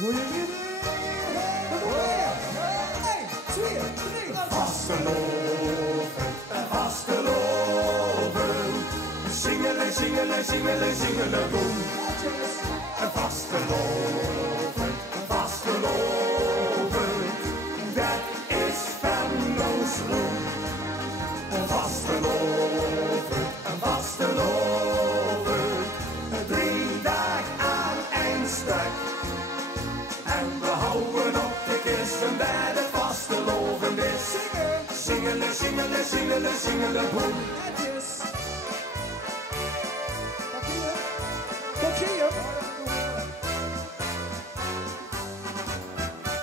Goeie vrienden. Eén, twee, drie. Vasteloven. Zingelen, zingelen, zingelen, zingelen, boem. Vasteloven, vasteloven. Dat is Venloos roem. Vasteloven, vasteloven. 3 dagen aan een stuk. En we houden op de kisten bij de vasteloven is. Zingelen, zingelen, zingelen, zingelen, boem.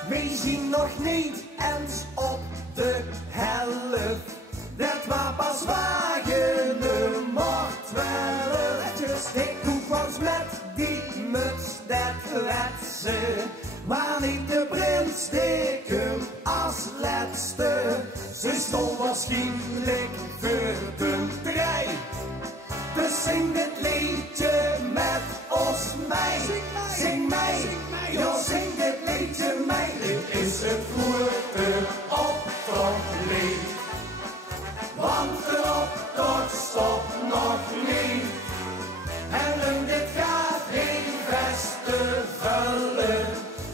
We zien nog niet eens op de helft. Dat was pas wagen de mocht wel. Ik doe was met die muts dat letse. Maar niet de prins steken als laatste. Ze stond waarschijnlijk voor de trein. Dus zing dit liedje met ons mij. Zing mij, joh, zing dit liedje mij. Dit is het goede optochtlied. Want de optocht stopt nog niet. En dit gaat geen festival.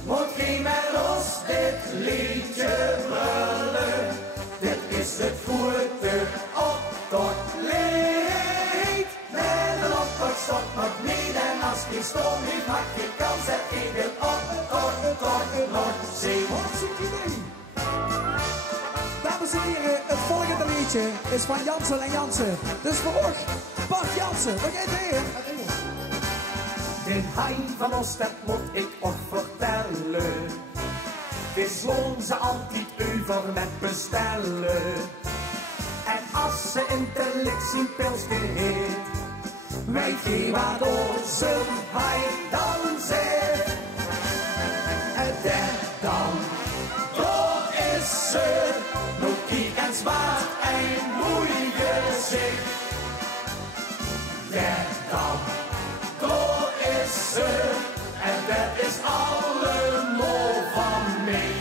Moet geen met ons dit liedje brullen. Dit is het goede optochtlied. Met de optocht stopt nog niet. En als die stom niet maakt geen kans, zet geen de optocht nog zing. Dames en heren, het volgende liedje is van Jansen en Jansen. Dus Volg, Bart Jansen, begin weer. Dit hein van ons, dat moet ik ook vertellen. Het is loon ze altijd over met bestellen. En als ze in de licht pils geheet, weet je wat onze hein dan zegt. En dan is ze, nog kiek en zwaard en mooi gezicht. Ja, dan is ze, en dat is allemaal van mij.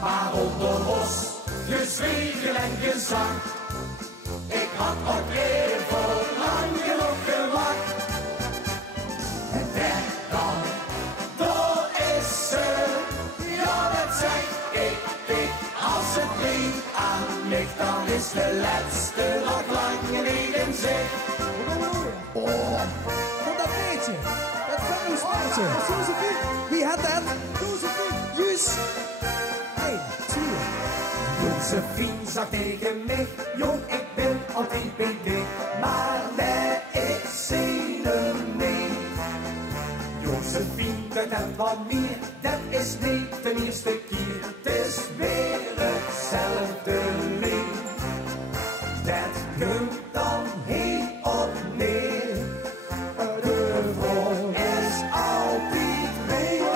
Maar onder ons, gezwegen en gezang, ik had ook even lang genoeg gewacht. En dan is ze, ja dat zeg ik, als het lied aan ligt, dan is de laatste nog lang niet in zicht. Oh, van dat meisje, dat Venloos meisje. Wie had dat? Jus. 1, 2. Josephine zag tegen mij, jong ik ben altijd bij dich, maar nee, ik zie hem niet. Josephine, dat het wat meer, dat is niet de eerste keer, het is weer hetzelfde lied. Dat komt dan heel opnieuw. De vrouw is altijd weer.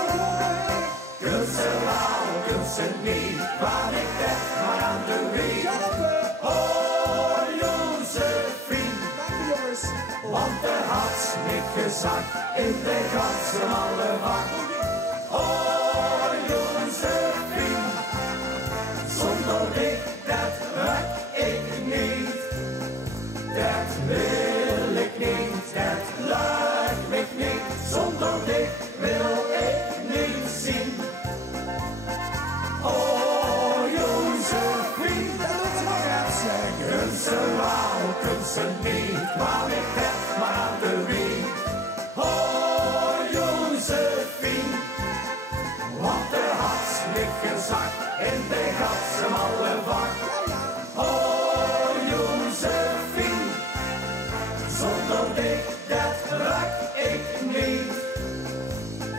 Kun ze wel, kun ze niet, waar ik dat maar aan de weg. Oh, Josephine, want de had niet gezakt in de ganse malle wacht. Oh, Josephine, zonder dich, dat raak ik niet. Dat wil ik niet, dat lukt mij niet. Zonder dich wil ik niet zien. Oh, Josephine, dat doet ze nog eens zeggen. Kun ze wel, kun ze niet, maar ik heb maar aan de wie. Oh, Josephine, want de had niet gezakt in de ganse malle wacht. Oh, Josephine, zonder dich, dat raak ik niet.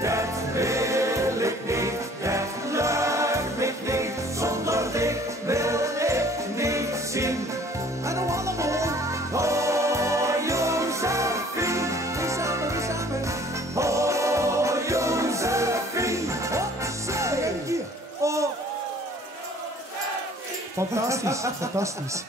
Dat wil ik niet, dat lukt mij niet. Zonder dich wil ik niet zien. En nog allemaal. Oh, Josephine. Wie samen. Oh, Josephine. Hier. Oh. Fantastisch, fantastisch.